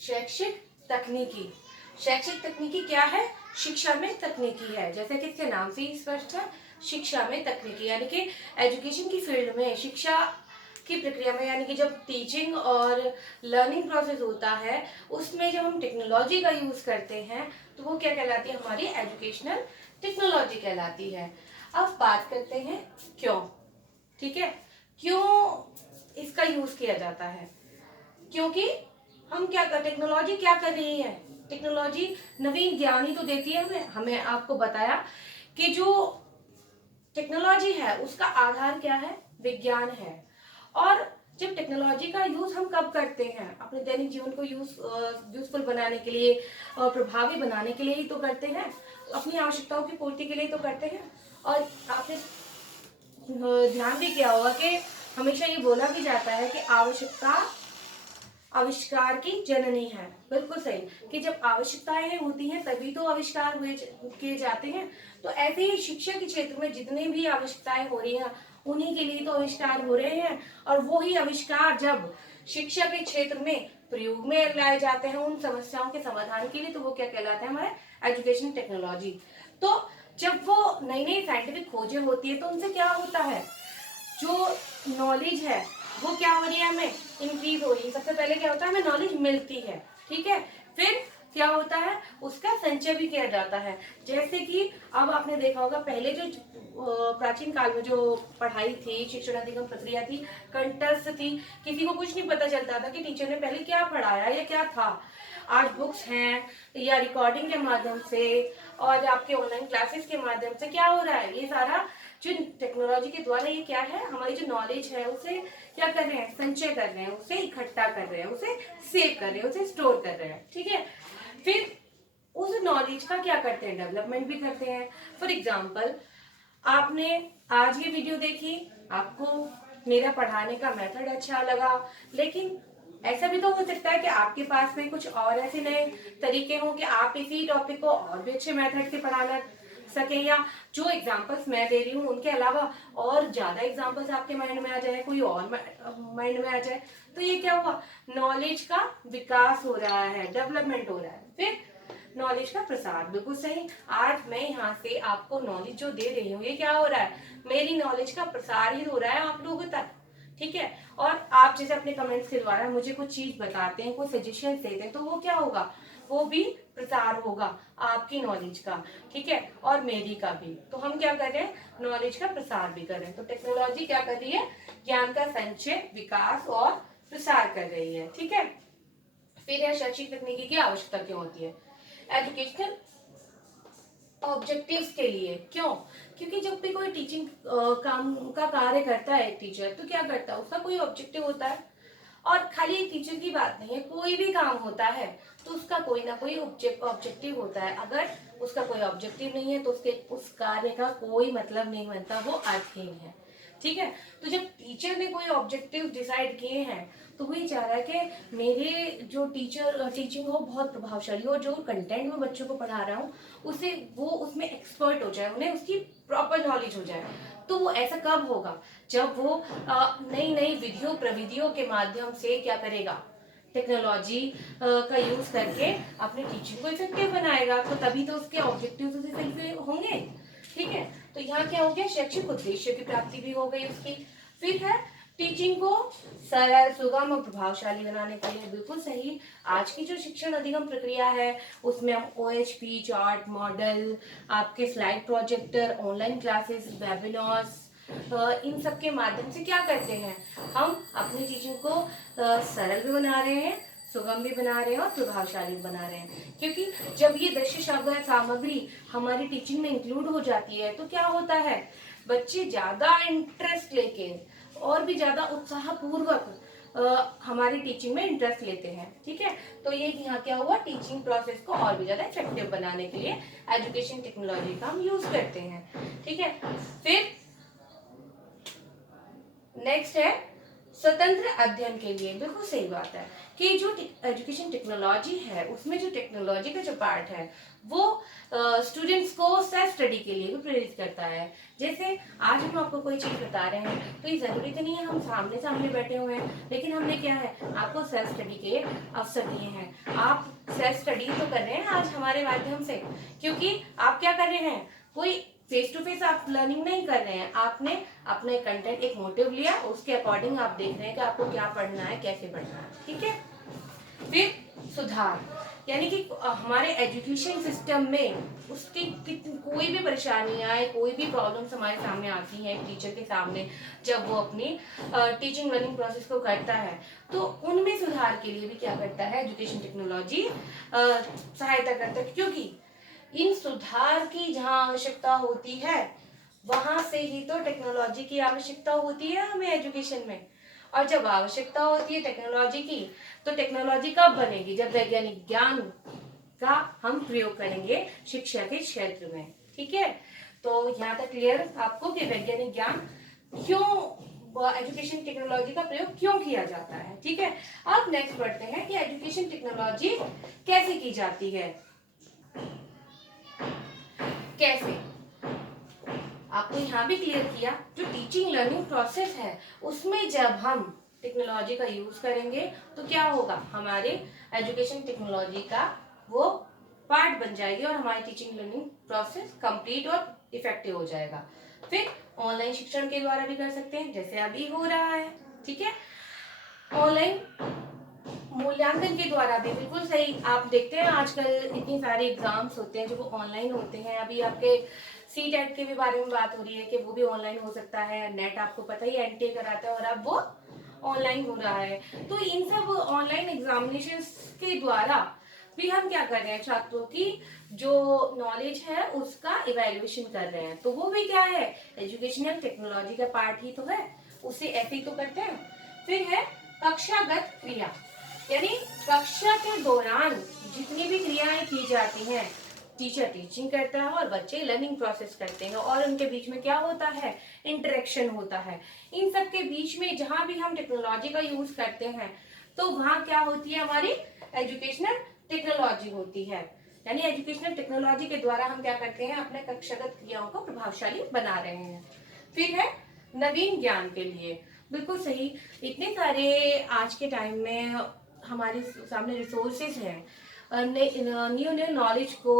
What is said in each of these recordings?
शैक्षिक तकनीकी। शैक्षिक तकनीकी क्या है? शिक्षा में तकनीकी है, जैसे कि इसके नाम से ही स्पष्ट है, शिक्षा में तकनीकी, यानी कि एजुकेशन की फील्ड में, शिक्षा की प्रक्रिया में, यानी कि जब टीचिंग और लर्निंग प्रोसेस होता है उसमें जब हम टेक्नोलॉजी का यूज करते हैं तो वो क्या कहलाती है? हमारी एजुकेशनल टेक्नोलॉजी कहलाती है। अब बात करते हैं क्यों। ठीक है, क्यों इसका यूज किया जाता है? क्योंकि हम क्या कर, टेक्नोलॉजी क्या कर रही है? टेक्नोलॉजी नवीन ज्ञान ही तो देती है हमें। हमें आपको बताया कि जो टेक्नोलॉजी है उसका आधार क्या है? विज्ञान है। और जब टेक्नोलॉजी का यूज हम कब करते हैं? अपने दैनिक जीवन को यूजफुल बनाने के लिए और प्रभावी बनाने के लिए ही तो करते हैं, अपनी आवश्यकताओं की पूर्ति के लिए तो करते हैं। और आपने ध्यान भी किया होगा कि हमेशा ये बोला भी जाता है कि आवश्यकता आविष्कार की जननी है। बिल्कुल सही, कि जब आवश्यकताएं होती हैं तभी तो आविष्कार हुए किए जाते हैं। तो ऐसे ही शिक्षा के क्षेत्र में जितने भी आवश्यकताएं हो रही हैं उन्हीं के लिए तो आविष्कार हो रहे हैं। और वो ही आविष्कार जब शिक्षा के क्षेत्र में प्रयोग में लाए जाते हैं उन समस्याओं के समाधान के लिए, तो वो क्या कहलाते हैं? हमारे एजुकेशन टेक्नोलॉजी। तो जब वो नई नई साइंटिफिक खोजें होती है तो उनसे क्या होता है? जो नॉलेज है वो क्या हो रही है? हमें इंक्रीज हो रही है। सबसे पहले क्या होता है? हमें नॉलेज मिलती है। ठीक है, फिर क्या होता है? उसका संचय भी किया जाता है। जैसे कि अब आपने देखा होगा पहले जो प्राचीन काल में जो पढ़ाई थी, शिक्षण अधिगम प्रक्रिया थी, कंटस्थ थी, किसी को कुछ नहीं पता चलता था कि टीचर ने पहले क्या पढ़ाया या क्या था। आज बुक्स हैं या रिकॉर्डिंग के माध्यम से और आपके ऑनलाइन क्लासेस के माध्यम से क्या हो रहा है? ये सारा जो टेक्नोलॉजी के द्वारा ये क्या है? हमारी जो नॉलेज है उसे क्या कर रहे हैं? संचय कर रहे हैं, उसे इकट्ठा कर रहे हैं, उसे सेव कर रहे हैं, उसे स्टोर कर रहे हैं। ठीक है, फिर उस नॉलेज का क्या करते हैं? डेवलपमेंट भी करते हैं। फॉर एग्जाम्पल, आपने आज ये वीडियो देखी, आपको मेरा पढ़ाने का मेथड अच्छा लगा, लेकिन ऐसा भी तो हो सकता है कि आपके पास में कुछ और ऐसे नए तरीके हों कि आप इसी टॉपिक को और भी अच्छे मेथड से पढ़ाना सके, या जो एग्जांपल्स मैं दे रही हूँ उनके अलावा और ज्यादा एग्जांपल्स आपके माइंड में आ जाए, कोई और माइंड में आ जाए। तो ये क्या हुआ? नॉलेज का विकास हो रहा है, डेवलपमेंट हो रहा है। फिर नॉलेज का प्रसार, बिल्कुल सही। आज मैं यहाँ से आपको नॉलेज जो दे रही हूँ ये क्या हो रहा है? मेरी नॉलेज का प्रसार ही हो रहा है आप लोगों तक। ठीक है, और आप जैसे अपने कमेंट्स के द्वारा मुझे कुछ चीज बताते हैं, कोई सजेशन देते हैं, तो वो क्या होगा? वो भी प्रसार होगा आपकी नॉलेज का। ठीक है, और मेरी का भी। तो हम क्या कर रहे हैं? नॉलेज का प्रसार भी कर रहे हैं। तो टेक्नोलॉजी क्या कर रही है? ज्ञान का संचय, विकास और प्रसार कर रही है। ठीक है, फिर है शैक्षिक तकनीकी की आवश्यकता क्यों होती है? एजुकेशनल ऑब्जेक्टिव्स के लिए। क्यों? क्योंकि जब भी कोई टीचिंग काम का कार्य करता है एक टीचर, तो क्या करता है? उसका कोई ऑब्जेक्टिव होता है। और खाली एक टीचर की बात नहीं है, कोई भी काम होता है तो उसका कोई ना कोई ऑब्जेक्टिव होता है। अगर उसका कोई ऑब्जेक्टिव नहीं है तो उसके उस कार्य का कोई मतलब नहीं बनता, वो अर्थहीन है। ठीक है, तो जब टीचर ने कोई ऑब्जेक्टिव डिसाइड किए हैं तो वो ये चाह रहा है कि मेरे जो टीचिंग हो बहुत प्रभावशाली हो, और जो कंटेंट में बच्चों को पढ़ा रहा हूँ उसे वो उसमें एक्सपर्ट हो जाए, उन्हें उसकी प्रॉपर नॉलेज हो जाए। तो वो ऐसा कब होगा? जब वो नई नई विधियों प्रविधियों के माध्यम से क्या करेगा? टेक्नोलॉजी का यूज करके अपने टीचिंग को इफेक्टिव बनाएगा। तो तभी तो उसके ऑब्जेक्टिव्स उसे सही से होंगे। ठीक है, तो यहाँ क्या हो गया? शैक्षिक उद्देश्य की प्राप्ति भी हो गई उसकी। फिर है टीचिंग को सरल, सुगम और प्रभावशाली बनाने के लिए। बिल्कुल सही, आज की जो शिक्षण अधिगम प्रक्रिया है उसमें हम OHP, चार्ट, मॉडल, आपके slide projector, online classes, webinars, इन सब के माध्यम से क्या करते हैं? हम अपनी टीचिंग को सरल भी बना रहे हैं, सुगम भी बना रहे हैं और प्रभावशाली बना रहे हैं। क्योंकि जब ये दृश्य श्रव्य सामग्री हमारी टीचिंग में इंक्लूड हो जाती है तो क्या होता है? बच्चे ज्यादा इंटरेस्ट लेके और भी ज्यादा उत्साह पूर्वक हमारी टीचिंग में इंटरेस्ट लेते हैं। ठीक है, तो ये यहाँ क्या हुआ? टीचिंग प्रोसेस को और भी ज्यादा इफेक्टिव बनाने के लिए एजुकेशन टेक्नोलॉजी का हम यूज करते हैं। ठीक है, फिर नेक्स्ट है स्वतंत्र अध्ययन के लिए। बिल्कुल सही बात है कि जो एजुकेशन टेक्नोलॉजी है उसमें जो टेक्नोलॉजी का जो पार्ट है वो स्टूडेंट्स को सेल्फ स्टडी के लिए भी प्रेरित करता है। जैसे आज हम आपको कोई चीज़ बता रहे हैं तो ये ज़रूरी तो नहीं है हम सामने सामने बैठे हुए हैं, लेकिन हमने क्या है आपको सेल्फ स्टडी के अवसर दिए हैं। आप सेल्फ स्टडी तो कर रहे हैं आज हमारे माध्यम से, क्योंकि आप क्या कर रहे हैं, कोई फेस टू फेस आप लर्निंग नहीं कर रहे हैं, आपने अपने कंटेंट एक मोटिव लिया, उसके अकॉर्डिंग आप देख रहे हैं कि आपको क्या पढ़ना है, कैसे पढ़ना है। ठीक है। फिर सुधार, यानी कि हमारे एजुकेशन सिस्टम में उसकी कोई भी परेशानी आए, कोई भी प्रॉब्लम्स हमारे सामने आती हैं टीचर के सामने जब वो अपनी टीचिंग लर्निंग प्रोसेस को करता है, तो उनमें सुधार के लिए भी क्या करता है एजुकेशन टेक्नोलॉजी सहायता करता है। क्योंकि इन सुधार की जहाँ आवश्यकता होती है वहां से ही तो टेक्नोलॉजी की आवश्यकता होती है हमें एजुकेशन में। और जब आवश्यकता होती है टेक्नोलॉजी की, तो टेक्नोलॉजी कब बनेगी, जब वैज्ञानिक ज्ञान का हम प्रयोग करेंगे शिक्षा के क्षेत्र में। ठीक है। तो यहाँ तक क्लियर आपको कि वैज्ञानिक ज्ञान क्यों, एजुकेशन टेक्नोलॉजी का प्रयोग क्यों किया जाता है। ठीक है। अब नेक्स्ट बढ़ते हैं कि एजुकेशन टेक्नोलॉजी कैसे की जाती है। कैसे, आपको यहाँ भी क्लियर किया, जो टीचिंग लर्निंग प्रोसेस है उसमें जब हम टेक्नोलॉजी का यूज करेंगे तो क्या होगा, हमारे एजुकेशन टेक्नोलॉजी का वो पार्ट बन जाएगी और हमारी टीचिंग लर्निंग प्रोसेस कंप्लीट और इफेक्टिव हो जाएगा। फिर ऑनलाइन शिक्षण के द्वारा भी कर सकते हैं जैसे अभी हो रहा है। ठीक है। ऑनलाइन मूल्यांकन के द्वारा भी बिल्कुल सही, आप देखते हैं आजकल इतनी सारे एग्जाम्स होते हैं जो वो ऑनलाइन होते हैं। अभी आपके सी टेट के भी बारे में बात हो रही है कि वो भी ऑनलाइन हो सकता है। नेट आपको पता ही एनटीए कराता है और अब वो ऑनलाइन हो रहा है। तो इन सब ऑनलाइन एग्जामिनेशन के द्वारा भी हम क्या कर रहे हैं, छात्रों की जो नॉलेज है उसका इवेल्युएशन कर रहे हैं। तो वो भी क्या है, एजुकेशनल टेक्नोलॉजी का पार्ट ही तो है, उसे ऐसे ही तो करते हैं। फिर है कक्षागत क्रिया, यानी कक्षा के दौरान जितनी भी क्रियाएं की जाती हैं, टीचर टीचिंग करता है और बच्चे लर्निंग प्रोसेस करते हैं और उनके बीच में क्या होता है, इंटरेक्शन होता है। इन सब के बीच में जहां भी हम टेक्नोलॉजी का यूज करते हैं तो वहां क्या होती है, हमारी एजुकेशनल टेक्नोलॉजी होती है। यानी एजुकेशनल टेक्नोलॉजी के द्वारा हम क्या करते हैं, अपने कक्षागत क्रियाओं को प्रभावशाली बना रहे हैं। फिर है नवीन ज्ञान के लिए, बिल्कुल सही, इतने सारे आज के टाइम में हमारे सामने रिसोर्सेज हैं न्यू न्यू नॉलेज को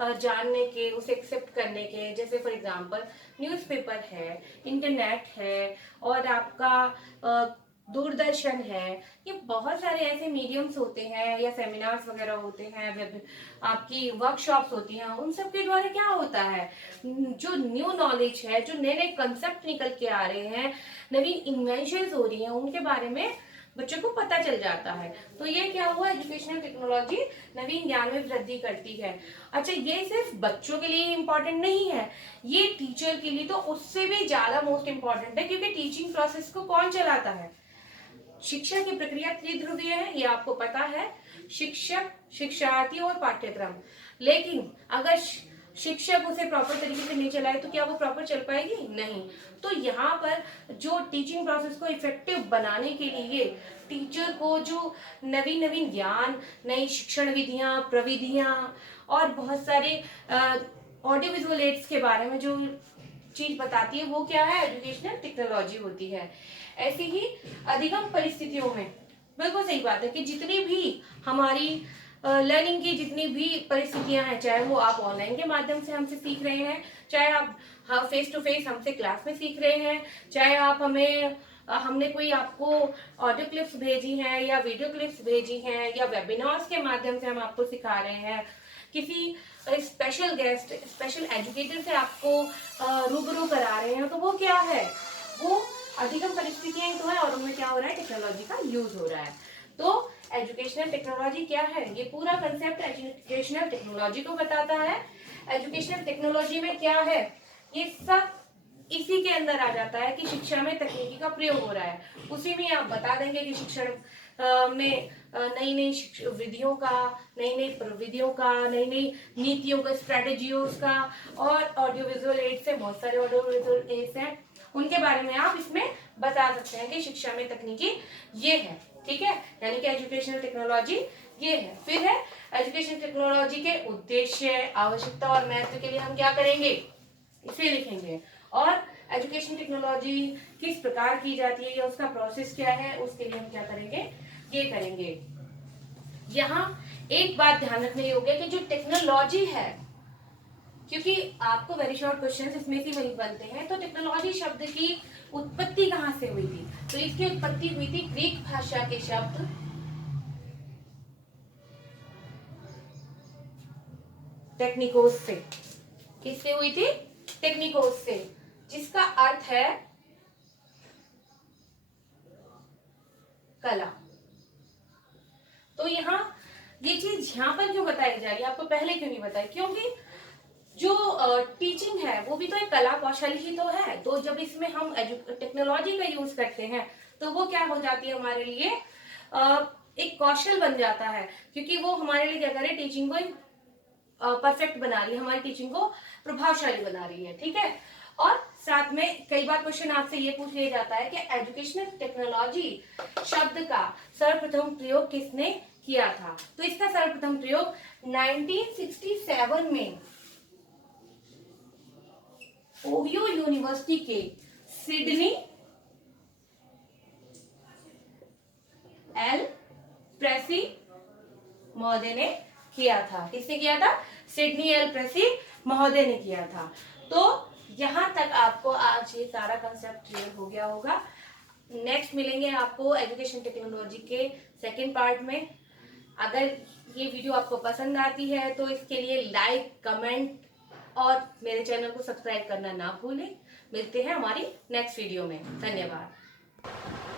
जानने के, उसे एक्सेप्ट करने के। जैसे फॉर एग्जांपल न्यूज़पेपर है, इंटरनेट है और आपका दूरदर्शन है। ये बहुत सारे ऐसे मीडियम्स होते हैं या सेमिनार्स वगैरह होते हैं, वेब आपकी वर्कशॉप्स होती हैं। उन सब के द्वारा क्या होता है, जो न्यू नॉलेज है, जो नए नए कंसेप्ट निकल के आ रहे हैं, नवीन इन्वेंशंस हो रही हैं, उनके बारे में बच्चों को पता चल जाता है। तो ये क्या हुआ, एजुकेशनल टेक्नोलॉजी नवीन ज्ञान में वृद्धि करती है। अच्छा, ये सिर्फ बच्चों के लिए इम्पोर्टेंट नहीं है, ये टीचर के लिए तो उससे भी ज्यादा मोस्ट इम्पोर्टेंट है, क्योंकि टीचिंग प्रोसेस को कौन चलाता है, शिक्षा की प्रक्रिया त्रिध्रुवीय है, ये आपको पता है, शिक्षक, शिक्षार्थी और पाठ्यक्रम। लेकिन अगर शिक्षक उसे प्रॉपर तरीके से नहीं चलाए तो क्या वो प्रॉपर चल पाएगी, नहीं। तो यहाँ पर जो टीचिंग प्रोसेस को इफेक्टिव बनाने के लिए टीचर को जो नवीन नवीन ज्ञान, नई शिक्षण विधियां, प्रविधियां और बहुत सारे ऑडियो विजुअल एड्स के बारे में जो चीज बताती है वो क्या है, एजुकेशनल टेक्नोलॉजी होती है। ऐसी ही अधिगम परिस्थितियों में बिल्कुल सही बात है कि जितनी भी हमारी लर्निंग की जितनी भी परिस्थितियां हैं, चाहे वो आप ऑनलाइन के माध्यम से हमसे सीख रहे हैं, चाहे आप फेस टू फेस हमसे क्लास में सीख रहे हैं, चाहे आप हमने कोई आपको ऑडियो क्लिप्स भेजी हैं या वीडियो क्लिप्स भेजी हैं या वेबिनार्स के माध्यम से हम आपको सिखा रहे हैं, किसी स्पेशल गेस्ट, स्पेशल एजुकेटर से आपको रूबरू करा रहे हैं, तो वो क्या है, वो अधिगम परिस्थितियां तो है और उनमें क्या हो रहा है, टेक्नोलॉजी का यूज हो रहा है। तो एजुकेशनल टेक्नोलॉजी क्या है, ये पूरा कंसेप्ट एजुकेशनल टेक्नोलॉजी को बताता है। एजुकेशनल टेक्नोलॉजी में क्या है, ये सब इसी के अंदर आ जाता है कि शिक्षा में तकनीकी का प्रयोग हो रहा है। उसी में आप बता देंगे कि शिक्षण में नई नई विधियों का, नई नई प्रविधियों का, नई नई नीतियों का, स्ट्रेटेजियों का, और ऑडियो विजुअल एड्स से, बहुत सारे ऑडियो विजुअल एड्स हैं, उनके बारे में आप इसमें बता सकते हैं कि शिक्षा में तकनीकी ये है। ठीक है, यानी कि एजुकेशनल टेक्नोलॉजी ये है। फिर है एजुकेशन टेक्नोलॉजी के उद्देश्य, आवश्यकता और महत्व के लिए हम क्या करेंगे, इसे लिखेंगे। और एजुकेशन टेक्नोलॉजी किस प्रकार की जाती है या उसका प्रोसेस क्या है, उसके लिए हम क्या करेंगे, ये करेंगे। यहाँ एक बात ध्यान रखने योग्य है कि जो टेक्नोलॉजी है, क्योंकि आपको वेरी शॉर्ट क्वेश्चंस इसमें से वही बनते हैं, तो टेक्नोलॉजी शब्द की उत्पत्ति कहाँ से हुई थी, तो इसकी उत्पत्ति हुई थी ग्रीक भाषा के शब्द टेक्निकोस से। किससे हुई थी, टेक्निकोस से, जिसका अर्थ है कला। तो यहाँ ये चीज यहाँ पर क्यों बताई जा रही है, आपको पहले क्यों नहीं बताई, क्योंकि जो टीचिंग है वो भी तो एक कला कौशल ही तो है। तो जब इसमें हम टेक्नोलॉजी का यूज करते हैं तो वो क्या हो जाती है हमारे लिए, एक कौशल बन जाता है, क्योंकि वो हमारे लिए क्या करे, टीचिंग को परफेक्ट बना रही है, हमारी टीचिंग को प्रभावशाली बना रही है। ठीक है, और साथ में कई बार क्वेश्चन आपसे ये पूछ लिया जाता है कि एजुकेशनल टेक्नोलॉजी शब्द का सर्वप्रथम प्रयोग किसने किया था, तो इसका सर्वप्रथम प्रयोग 1967 में ओहियो यूनिवर्सिटी के सिडनी एल प्रेसी महोदय ने किया था। किसने किया था, सिडनी एल प्रेसी महोदय ने किया था। तो यहां तक आपको आज ये सारा कंसेप्ट क्लियर हो गया होगा। नेक्स्ट मिलेंगे आपको एजुकेशन टेक्नोलॉजी के सेकंड पार्ट में। अगर ये वीडियो आपको पसंद आती है तो इसके लिए लाइक, कमेंट और मेरे चैनल को सब्सक्राइब करना ना भूलें। मिलते हैं हमारी नेक्स्ट वीडियो में। धन्यवाद।